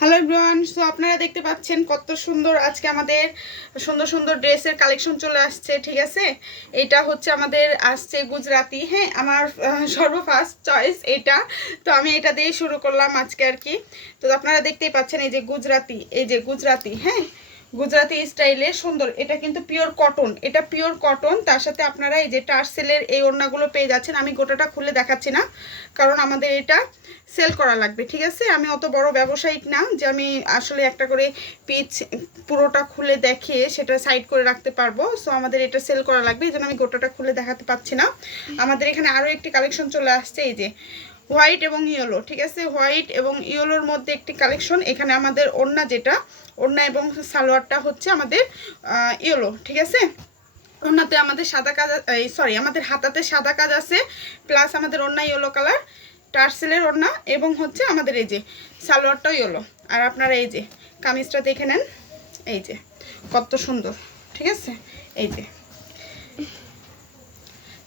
Hello bran so আপনারা দেখতে পাচ্ছেন কত সুন্দর আজকে আমাদের সুন্দর সুন্দর ড্রেসের কালেকশন চলে আসছে, ঠিক আছে? এটা হচ্ছে আমাদের আসছে গুজরাতি হ্যাঁ আমার সর্বফার্স্ট চয়েস এটা। তো আমি এটা দিয়ে শুরু করলাম আজকে আর কি। তো আপনারা দেখতেই পাচ্ছেন এই যে গুজরাতি এই যে গুজরাতি হ্যাঁ? গুজরাতি স্টাইলে সুন্দর। এটা কিন্তু পিওর কটন এটা পিওর কটন তার সাথে আপনারা এই যে টার্সেলের এই ওড়নাগুলো পেয়ে যাচ্ছেন, আমি গোটাটা খুলে দেখাচ্ছি না, কারণ আমাদের এটা সেল করা লাগবে, ঠিক আছে? আমি অত বড় ব্যবসায়িক না যে আমি আসলে একটা করে পিচ পুরোটা খুলে দেখিয়ে সেটা সাইড করে রাখতে পারব। সো আমাদের এটা সেল করা লাগবে, এই জন্য আমি গোটাটা খুলে দেখাতে পাচ্ছি না। আমাদের এখানে আরও একটি কালেকশন চলে আসছে, এই যে হোয়াইট এবং ইয়েলো, ঠিক আছে? হোয়াইট এবং ইয়েলোর মধ্যে একটি কালেকশন এখানে আমাদের ওড়না যেটা ওড়না এবং সালোয়ারটা হচ্ছে আমাদের ইয়েলো, ঠিক আছে? ওড়নাতে আমাদের সাদা কাজ, এই সরি আমাদের হাতাতে সাদা কাজ আছে প্লাস আমাদের ওড়না ইয়েলো কালার টার্সেলের ওড়না এবং হচ্ছে আমাদের এই যে সালোয়ারটাও ইয়েলো। আর আপনারা এই যে, কামিজটা দেখে নেন, এই যে, কত সুন্দর, ঠিক আছে? এই যে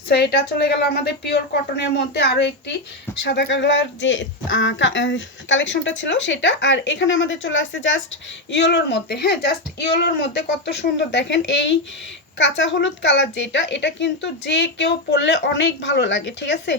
সো এটা চলে গেল আমাদের পিওর কটনের মধ্যে আরও একটি সাদা কালার যে কালেকশনটা ছিল সেটা। আর এখানে আমাদের চলে আসছে জাস্ট ইয়েলোর মধ্যে। হ্যাঁ জাস্ট ইয়েলোর মধ্যে কত সুন্দর দেখেন। এই কাঁচা হলুদ কালার যেটা, এটা কিন্তু যে কেউ পরলে অনেক ভালো লাগে, ঠিক আছে?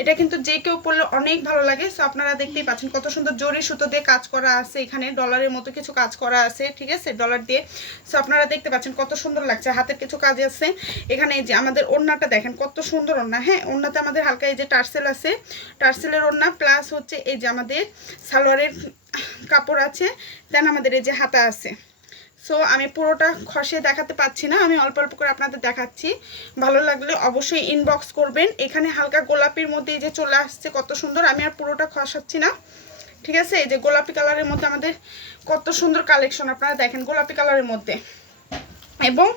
এটা কিন্তু যে কেউ পরলে অনেক ভালো লাগে। সো আপনারা দেখতেই পাচ্ছেন কত সুন্দর জরি সুতো দিয়ে কাজ করা আছে এখানে ডলারের মতো কিছু কাজ করা আছে, ঠিক আছে? ডলার দিয়ে। সো আপনারা দেখতে পাচ্ছেন কত সুন্দর লাগছে। হাতের কিছু কাজ আছে। এখানে এই যে আমাদের ওড়নাটা দেখেন, কত সুন্দর ওড়না হ্যাঁ? ওড়নাতে আমাদের হালকা এই যে টার্সেল আছে। টার্সেলের ওড়না প্লাস হচ্ছে এই যে আমাদের সালোয়ারের কাপড় আছে দেন আমাদের এই যে হাতা আছে। সো আমি পুরোটা খসে দেখাতে পাচ্ছি না, আমি অল্প অল্প করে আপনাদের দেখাচ্ছি। ভালো লাগলে অবশ্যই ইনবক্স করবেন। এখানে হালকা গোলাপির মধ্যে এই যে চলে আসছে, কত সুন্দর, আমি আর পুরোটা খসাচ্ছি না। ঠিক আছে? এই যে গোলাপি কালারের মধ্যে আমাদের কত সুন্দর কালেকশন আপনারা দেখেন গোলাপি কালারের মধ্যে। এবং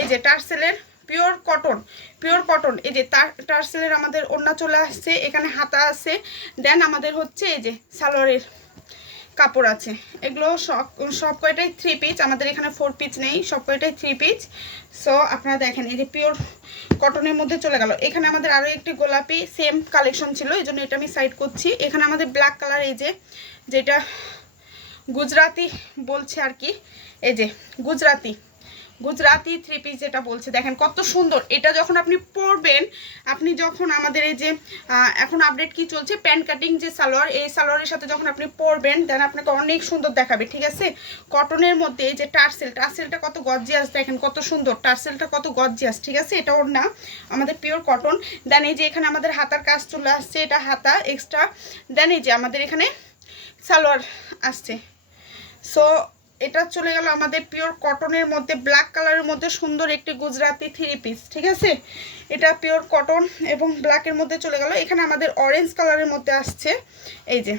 এই যে টার্সেলের পিওর কটন পিওর কটন এই যে টার্সেলের আমাদের ওড়না চলে আসছে, এখানে হাতা আছে। দেন আমাদের হচ্ছে এই যে সালোয়ারের কাপড় আছে। এগুলো সব সব কয়টাই থ্রি পিচ আমাদের এখানে ফোর পিচ নেই, সব কয়টাই থ্রি পিচ সো আপনারা দেখেন, এই যে পিওর কটনের মধ্যে চলে গেল। এখানে আমাদের আরও একটি গোলাপি সেম কালেকশন ছিল, এই জন্য এটা আমি সাইড করছি। এখানে আমাদের ব্ল্যাক কালার এই যে, যেটা গুজরাতি বলছে আর কি, এই যে, গুজরাতি। গুজরাতি থ্রি পিস যেটা বলছে, দেখেন কত সুন্দর। এটা যখন আপনি পরবেন, আপনি যখন আমাদের এই যে এখন আপডেট কি চলছে? প্যান্ট কাটিং যে সালোয়ার, এই সালোয়ারের সাথে যখন আপনি পরবেন দেন আপনাকে অনেক সুন্দর দেখাবে, ঠিক আছে? কটনের মধ্যে এই যে টার্সেল, টার্সেলটা কত গর্জিয়াস দেখেন কত সুন্দর। টার্সেলটা কত গর্জিয়াস ঠিক আছে? এটা ওর না, আমাদের পিওর কটন দেন এই যে এখানে আমাদের হাতার কাজ চলে আসছে, এটা হাতা এক্সট্রা দেন এই যে আমাদের এখানে সালোয়ার আসছে। সো এটা চলে গেল আমাদের পিওর কটনের মধ্যে ব্ল্যাক কালারের মধ্যে সুন্দর একটি গুজরাতি থ্রি পিস ঠিক আছে? এটা পিওর কটন এবং ব্ল্যাকের মধ্যে চলে গেল। এখানে আমাদের অরেঞ্জ কালারের মধ্যে আসছে, এই যে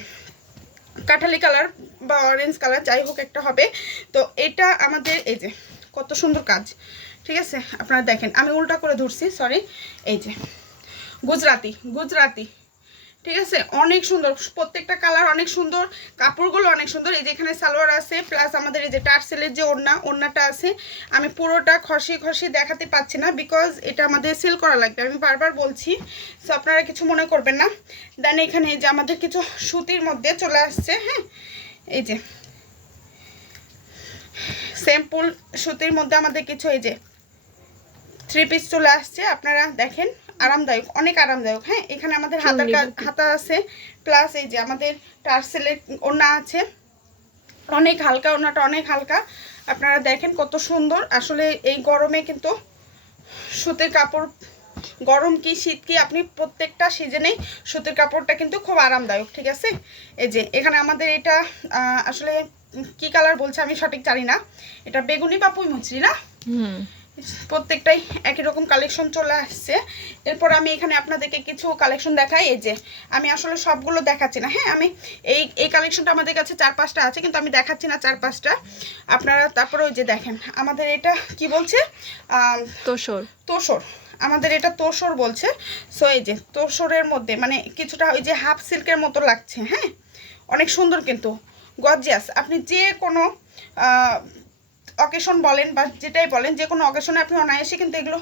কাঠালি কালার বা অরেঞ্জ কালার যাই হোক একটা হবে। তো এটা আমাদের, এই যে কত সুন্দর কাজ, ঠিক আছে? আপনারা দেখেন, আমি উল্টা করে ধরছি সরি এই যে গুজরাতি গুজরাটি ঠিক আছে? অনেক সুন্দর। প্রত্যেকটা কালার অনেক সুন্দর। কাপড়গুলো অনেক সুন্দর। এই যে এখানে সালোয়ার আছে প্লাস আমাদের এই যে টার্সেলের যে ওড়না, ওড়নাটা আছে, আমি পুরোটা খসিয়ে খসিয়ে দেখাতে পাচ্ছি না বিকজ এটা আমাদের সেল করা লাগবে। আমি বারবার বলছি সো আপনারা কিছু মনে করবেন না। দেন এখানে যে আমাদের কিছু সুতির মধ্যে চলে আসছে হ্যাঁ? এই যে স্যাম্পুল সুতির মধ্যে আমাদের কিছু এই যে থ্রি পিস চলে আসছে আপনারা দেখেন আরামদায়ক অনেক আরামদায়ক। হ্যাঁ এখানে আমাদের হাতার হাতা আছে প্লাস এই যে আমাদের টার্সেলের ওনা আছে অনেক হালকা ওনাটা অনেক হালকা। আপনারা দেখেন কত সুন্দর। আসলে এই গরমে কিন্তু সুতির কাপড় গরম কি শীত কি আপনি প্রত্যেকটা সিজনেই সুতির কাপড়টা কিন্তু খুব আরামদায়ক ঠিক আছে? এই যে এখানে আমাদের এটা আসলে কি কালার বলছে আমি সঠিক জানি না। এটা বেগুনি বা পুঁই মুচরি না? হুম। প্রত্যেকটাই একই রকম কালেকশন চলে আসছে। এরপর আমি এখানে আপনাদেরকে কিছু কালেকশন দেখাই। এই যে আমি আসলে সবগুলো দেখাচ্ছি না। হ্যাঁ আমি এই এই কালেকশনটা আমাদের কাছে চার পাঁচটা আছে কিন্তু আমি দেখাচ্ছি না চার পাঁচটা। আপনারা তারপরে ওই যে দেখেন আমাদের এটা কি বলছে? আম, তোষর। তোষর। আমাদের এটা তোষর বলছে। সো এই যে তোষরের মধ্যে মানে কিছুটা ওই যে হাফ সিল্কের মতো লাগছে। হ্যাঁ অনেক সুন্দর কিন্তু গর্জিয়াস আপনি যে কোনো অকেশন বলেন বা যেটাই বলেন যে কোনো অকেশনে আপনি অনায়াসে কিন্তু এগুলো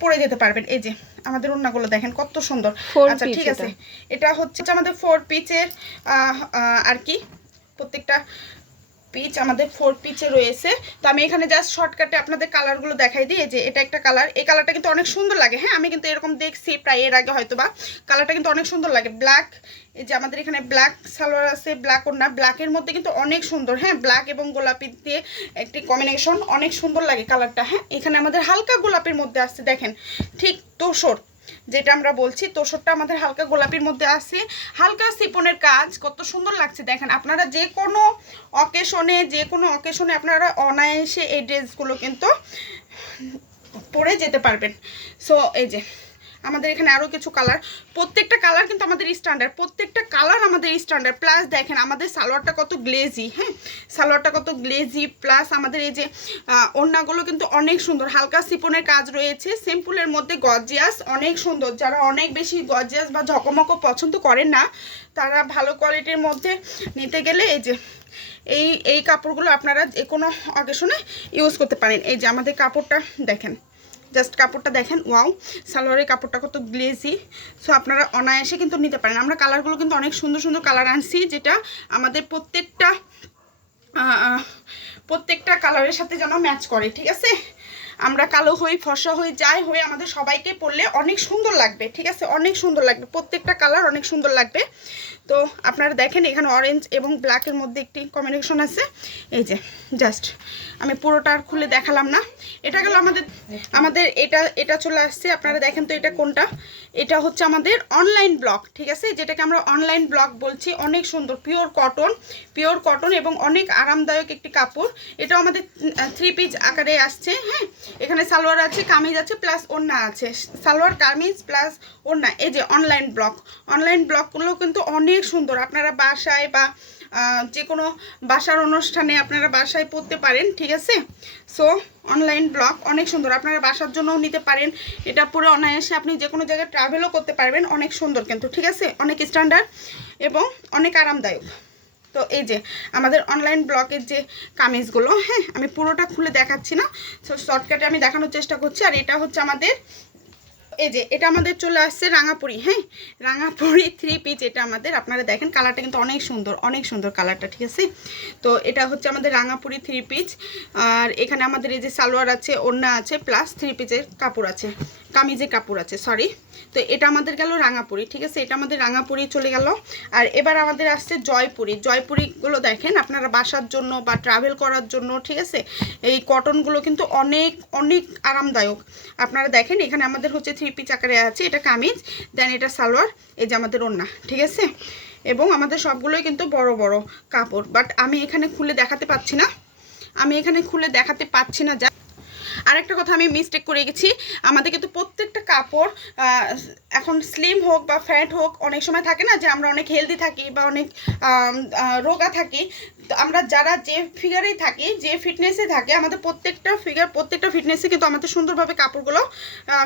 পরে যেতে পারবেন। এই যে আমাদের ওড়নাগুলো দেখেন কত সুন্দর। আচ্ছা ঠিক আছে। এটা। এটা হচ্ছে আমাদের ফোর পিচের আর কি? প্রত্যেকটা পিচ আমাদের ফোর পিচে রয়েছে। তো আমি এখানে জাস্ট শর্টকাটে আপনাদের কালারগুলো দেখাই দিই। যে এটা একটা কালার এই কালারটা কিন্তু অনেক সুন্দর লাগে হ্যাঁ? আমি কিন্তু এরকম দেখছি প্রায় এর আগে হয়তো বা কালারটা কিন্তু অনেক সুন্দর লাগে। ব্ল্যাক এই যে আমাদের এখানে ব্ল্যাক সালোয়ার আছে ব্ল্যাক ওর না ব্ল্যাকের মধ্যে কিন্তু অনেক সুন্দর হ্যাঁ? ব্ল্যাক এবং গোলাপি দিয়ে একটি কম্বিনেশন অনেক সুন্দর লাগে কালারটা হ্যাঁ? এখানে আমাদের হালকা গোলাপের মধ্যে আসছে, দেখেন। ঠিক তোষর। যেটা আমরা বলছি, তোষরটা আমাদের হালকা গোলাপির মধ্যে আছে। হালকা সিপনের কাজ, কত সুন্দর লাগছে দেখেন। আপনারা যে কোনো অকেশনে, যে কোনো অকেশনে আপনারা অনায়াসে এই ড্রেসগুলো কিন্তু পরে যেতে পারবেন। সো এই যে আমাদের এখানে আরও কিছু কালার প্রত্যেকটা কালার কিন্তু আমাদের স্ট্যান্ডার্ড প্রত্যেকটা কালার আমাদের স্ট্যান্ডার্ড প্লাস দেখেন, আমাদের সালোয়ারটা কত গ্লেজি হ্যাঁ? সালোয়ারটা কত গ্লেজি প্লাস আমাদের এই যে ওড়নাগুলো কিন্তু অনেক সুন্দর। হালকা সিপনের কাজ রয়েছে, সিম্পলের মধ্যে গজিয়াস অনেক সুন্দর। যারা অনেক বেশি গজিয়াস বা ঝকমকো পছন্দ করেন না, তারা ভালো কোয়ালিটির মধ্যে নিতে গেলে এই যে, এই এই কাপড়গুলো আপনারা যে কোনো অকেশনে ইউজ করতে পারেন। এই যে আমাদের কাপড়টা দেখেন। জাস্ট কাপড়টা দেখেন, ওয়াও, সালোয়ারের কাপড়টা কত গ্লেজি। সো আপনারা অনায়াসে কিন্তু নিতে পারেন। আমরা কালারগুলো কিন্তু অনেক সুন্দর সুন্দর কালার আনছি, যেটা আমাদের প্রত্যেকটা প্রত্যেকটা কালারের সাথে যেন ম্যাচ করে, ঠিক আছে? আমরা কালো হই ফসা হই, যাই হই, আমাদের সবাইকে পরলে অনেক সুন্দর লাগবে, ঠিক আছে? অনেক সুন্দর লাগবে, প্রত্যেকটা কালার অনেক সুন্দর লাগবে। তো আপনারা দেখেন, এখানে অরেঞ্জ এবং ব্ল্যাকের মধ্যে একটি কম্বিনেশন আছে। এই যে জাস্ট আমি পুরোটা আর খুলে দেখালাম না। এটা গেল আমাদের আমাদের এটা এটা চলে আসছে। আপনারা দেখেন তো এটা কোনটা? এটা হচ্ছে আমাদের অনলাইন ব্লক ঠিক আছে? যেটাকে আমরা অনলাইন ব্লক বলছি। অনেক সুন্দর পিওর কটন পিওর কটন এবং অনেক আরামদায়ক একটি কাপড়। এটা আমাদের থ্রি পিস আকারে আসছে হ্যাঁ? এখানে সালোয়ার আছে, কামিজ আছে প্লাস ওড়না আছে। সালোয়ার, কামিজ প্লাস ওড়না, এই যে অনলাইন ব্লক অনলাইন ব্লকগুলো কিন্তু অনেক সুন্দর। আপনারা বাসায় বা যে কোনো বাসার অনুষ্ঠানে আপনারা বাসায় পড়তে পারেন, ঠিক আছে? সো অনলাইন ব্লগ অনেক সুন্দর। আপনারা বাসার জন্যও নিতে পারেন। এটা পুরো অনায়াসে আপনি যে কোনো জায়গায় ট্রাভেলও করতে পারবেন। অনেক সুন্দর কিন্তু, ঠিক আছে? অনেক স্ট্যান্ডার্ড এবং অনেক আরামদায়ক। তো এই যে, আমাদের অনলাইন ব্লকের যে কামিজগুলো হ্যাঁ আমি পুরোটা খুলে দেখাচ্ছি না। সো শর্টকাটে আমি দেখানোর চেষ্টা করছি। আর এটা হচ্ছে আমাদের এই যে, এটা আমাদের চলে আসছে রাঙাপুরি হ্যাঁ? রাঙাপুরি থ্রি পিচ এটা আমাদের। আপনারা দেখেন কালারটা কিন্তু অনেক সুন্দর অনেক সুন্দর কালারটা ঠিক আছে? তো এটা হচ্ছে আমাদের রাঙাপুরি থ্রি পিচ আর এখানে আমাদের এই যে সালোয়ার আছে, ওড়না আছে প্লাস থ্রি পিচের কাপড় আছে। কামিজের কাপড় আছে সরি তো এটা আমাদের গেল রাঙাপুরি, ঠিক আছে? এটা আমাদের রাঙাপুরি চলে গেল। আর এবার আমাদের আসছে জয়পুরি। জয়পুরিগুলো দেখেন, আপনারা বাসার জন্য বা ট্রাভেল করার জন্য, ঠিক আছে? এই কটনগুলো কিন্তু অনেক অনেক আরামদায়ক। আপনারা দেখেন, এখানে আমাদের হচ্ছে থ্রি পিচ আছে, এটা কামিজ দেন এটা সালোয়ার, এই যে আমাদের ওড়না, ঠিক আছে? এবং আমাদের সবগুলোই কিন্তু বড় বড় কাপড়। বাট আমি এখানে খুলে দেখাতে পাচ্ছি না। আমি এখানে খুলে দেখাতে পাচ্ছি না, যা আরেকটা কথা আমি মিস্টেক করে গেছি। আমাদের কিন্তু প্রত্যেকটা কাপড় এখন স্লিম হোক বা ফ্যাট হোক, অনেক সময় থাকে না যে আমরা অনেক হেলদি থাকি বা অনেক রোগা থাকি। তো আমরা যারা যে ফিগারেই থাকি, যে ফিটনেসে থাকে, আমাদের প্রত্যেকটা ফিগার প্রত্যেকটা ফিটনেসে কিন্তু আমাদের সুন্দরভাবে কাপড়গুলো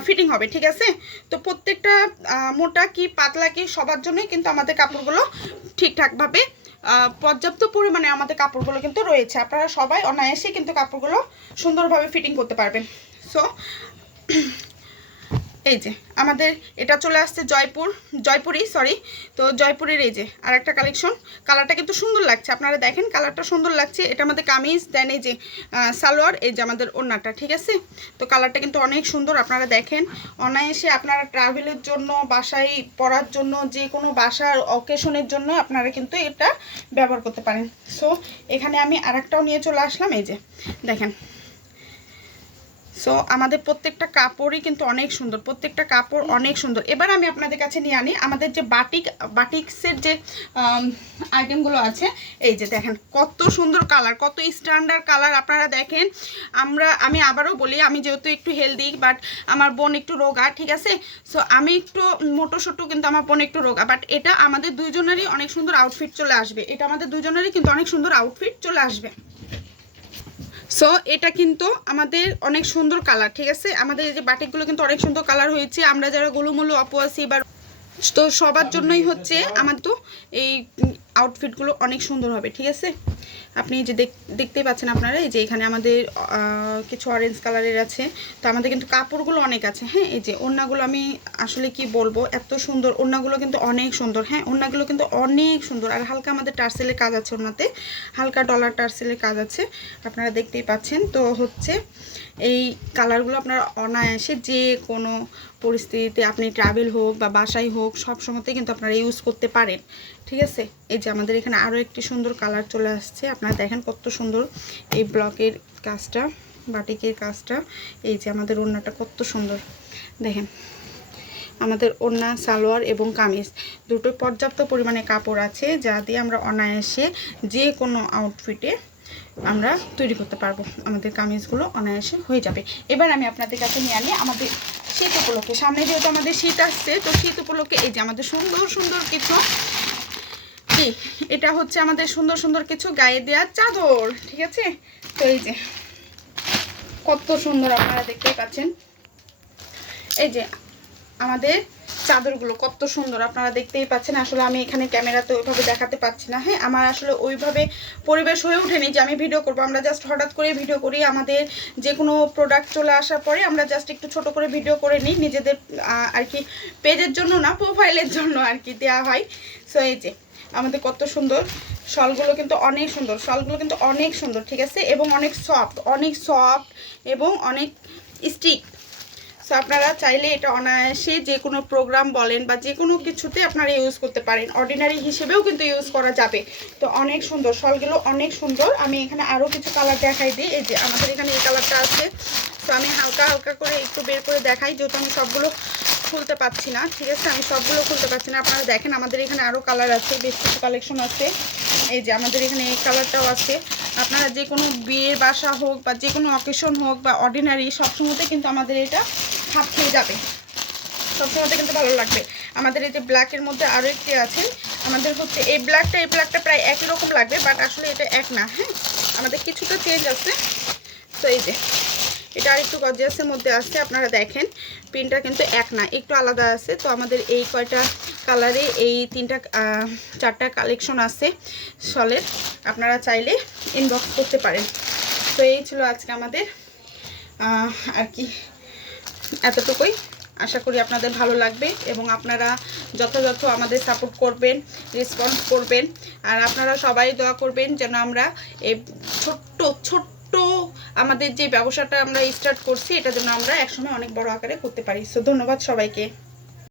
ফিটিং হবে, ঠিক আছে? তো প্রত্যেকটা মোটা কি পাতলা কি সবার জন্যই কিন্তু আমাদের কাপড়গুলো ঠিকঠাকভাবে পর্যাপ্ত পরিমাণে আমাদের কাপড়গুলো কিন্তু রয়েছে। আপনারা সবাই অনায়াসেই কিন্তু কাপড়গুলো সুন্দরভাবে ফিটিং করতে পারবেন। সো এই যে, আমাদের এটা চলে আসছে জয়পুর, জয়পুরি সরি তো জয়পুরের এই যে আর একটা কালেকশন কালারটা কিন্তু সুন্দর লাগছে, আপনারা দেখেন কালারটা সুন্দর লাগছে। এটা আমাদের কামিজ দেন এই যে সালোয়ার, এই যে আমাদের ওড়নাটা, ঠিক আছে? তো কালারটা কিন্তু অনেক সুন্দর, আপনারা দেখেন। অনায়াসে আপনারা ট্রাভেলের জন্য, বাসায় পড়ার জন্য, যে কোনো বাসার অকেশনের জন্য আপনারা কিন্তু এটা ব্যবহার করতে পারেন। সো এখানে আমি আরেকটাও নিয়ে চলে আসলাম, এই যে, দেখেন। সো আমাদের প্রত্যেকটা কাপড়ই কিন্তু অনেক সুন্দর, প্রত্যেকটা কাপড় অনেক সুন্দর। এবার আমি আপনাদের কাছে নিয়ে আনি আমাদের যে বাটিক, বাটিক্সের যে আইটেমগুলো আছে, এই যে দেখেন কত সুন্দর কালার কত স্ট্যান্ডার্ড কালার আপনারা দেখেন। আমরা, আমি আবারও বলি, আমি যেহেতু একটু হেলদি বাট আমার বোন একটু রোগা, ঠিক আছে? সো আমি একটু মোটো সোটো, কিন্তু আমার বোন একটু রোগা। বাট এটা আমাদের দুজনেরই অনেক সুন্দর আউটফিট চলে আসবে। এটা আমাদের দুজনেরই কিন্তু অনেক সুন্দর আউটফিট চলে আসবে। সো এটা কিন্তু আমাদের অনেক সুন্দর কালার ঠিক আছে? আমাদের এই যে বাটিকগুলো কিন্তু অনেক সুন্দর কালার হয়েছে। আমরা যারা গোলুমলু অপু আছি বা তো সবার জন্যই হচ্ছে আমার তো এই আউটফিটগুলো অনেক সুন্দর হবে, ঠিক আছে? আপনি যে দেখ- দেখতেই পাচ্ছেন আপনারা, এই যে এখানে আমাদের কিছু অরেঞ্জ কালারের আছে। তো আমাদের কিন্তু কাপড়গুলো অনেক আছে হ্যাঁ? এই যে ওড়নাগুলো আমি আসলে কি বলব, এত সুন্দর। ওড়নাগুলো কিন্তু অনেক সুন্দর হ্যাঁ? ওড়নাগুলো কিন্তু অনেক সুন্দর। আর হালকা আমাদের টার্সেলের কাজ আছে ওড়নাতে। হালকা ডলার টার্সেলের কাজ আছে, আপনারা দেখতেই পাচ্ছেন। তো হচ্ছে, এই কালারগুলো আপনারা অনায়াসে যে কোনো পরিস্থিতিতে আপনি ট্রাভেল হোক বা বাসায় হোক, সব সময়তেই কিন্তু আপনারা ইউজ করতে পারেন। ঠিক আছে? এই যে আমাদের এখানে আরও একটি সুন্দর কালার চলে আসছে আপনারা দেখেন কত সুন্দর এই ব্লকের কাজটা, বাটিকের কাজটা, এই যে আমাদের ওড়নাটা কত সুন্দর। দেখেন, আমাদের ওড়না, সালোয়ার এবং কামিজ, দুটো পর্যাপ্ত পরিমাণে কাপড় আছে যা দিয়ে আমরা অনায়াসে যে কোনো আউটফিটে আমরা তৈরি করতে পারব। আমাদের কামিজগুলো অনায়াসে হয়ে যাবে। এবার আমি আপনাদের কাছে নিয়ে আনি আমাদের শীত উপলক্ষে। সামনে যেহেতু আমাদের শীত আসছে, তো শীত উপলক্ষে এই যে আমাদের সুন্দর সুন্দর কিছু কি এটা হচ্ছে আমাদের সুন্দর সুন্দর কিছু গায়ে দেওয়ার চাদর, ঠিক আছে? তো এই যে, কত সুন্দর আপনারা দেখতেই পাচ্ছেন। এই যে, আমাদের চাদরগুলো কত সুন্দর আপনারা দেখতেই পাচ্ছেন। আসলে আমি এখানে ক্যামেরাতে ওইভাবে দেখাতে পাচ্ছি না। হ্যাঁ আমার আসলে ওইভাবে পরিবেশ হয়ে ওঠেনি যে আমি ভিডিও করব। আমরা জাস্ট হঠাৎ করে ভিডিও করি, আমাদের যে কোনো প্রোডাক্ট চলে আসার পরে আমরা জাস্ট একটু ছোট করে ভিডিও করে নিই। নিজেদের আর কি পেজের জন্য না প্রোফাইলের জন্য আর কি দেওয়া হয়। সো এই যে আমাদের কত সুন্দর। শলগুলো কিন্তু অনেক সুন্দর। শলগুলো কিন্তু অনেক সুন্দর, ঠিক আছে? এবং অনেক সফট অনেক সফট এবং অনেক স্টিক সো আপনারা চাইলে এটা অনায়াসে যে কোনো প্রোগ্রাম বলেন বা যে কোনো কিছুতে আপনারা ইউজ করতে পারেন। অর্ডিনারি হিসেবেও কিন্তু ইউজ করা যাবে। তো, অনেক সুন্দর। শলগুলো অনেক সুন্দর। আমি এখানে আরও কিছু কালার দেখাই দিই। এই যে আমাদের এখানে এই কালারটা আছে। তো আমি হালকা হালকা করে একটু বের করে দেখাই, যেহেতু আমি সবগুলো খুলতে পারছি না, ঠিক আছে? আমি সবগুলো খুলতে পারছি না। আপনারা দেখেন, আমাদের এখানে আরও কালার আছে, বেশ কিছু কালেকশন আছে। এই যে আমাদের এখানে এই কালারটাও আছে। আপনারা যে কোনো বিয়ের বাসা হোক বা যে কোনো অকেশন হোক বা অর্ডিনারি সবসময়তে কিন্তু আমাদের এটা খাপ খেয়ে যাবে। সবসময়তে কিন্তু ভালো লাগবে। আমাদের এই যে ব্ল্যাকের মধ্যে আরও একটি আছে। আমাদের হচ্ছে এই ব্ল্যাকটা এই ব্ল্যাকটা প্রায় একই রকম লাগবে বাট আসলে এটা এক না হ্যাঁ? আমাদের কিছুটা চেঞ্জ আছে। তো এই যে এটা আর একটু মধ্যে আসছে আপনারা দেখেন। পিনটা কিন্তু এক না, একটু আলাদা আছে। তো আমাদের এই কয়টা কালারে এই তিনটা চারটা কালেকশন আছে শলের। আপনারা চাইলে ইনবক্স করতে পারেন। তো এই ছিল আজকে আমাদের আর কি এতটুকুই। আশা করি আপনাদের ভালো লাগবে এবং আপনারা যথাযথ আমাদের সাপোর্ট করবেন রেসপন্স করবেন। আর আপনারা সবাই দোয়া করবেন যেন আমরা এই ছোট্ট ছোট্ট আমাদের যে ব্যবসাটা আমরা স্টার্ট করছি এটা যেন আমরা একসময় অনেক বড় আকারে করতে পারি। সো ধন্যবাদ সবাইকে।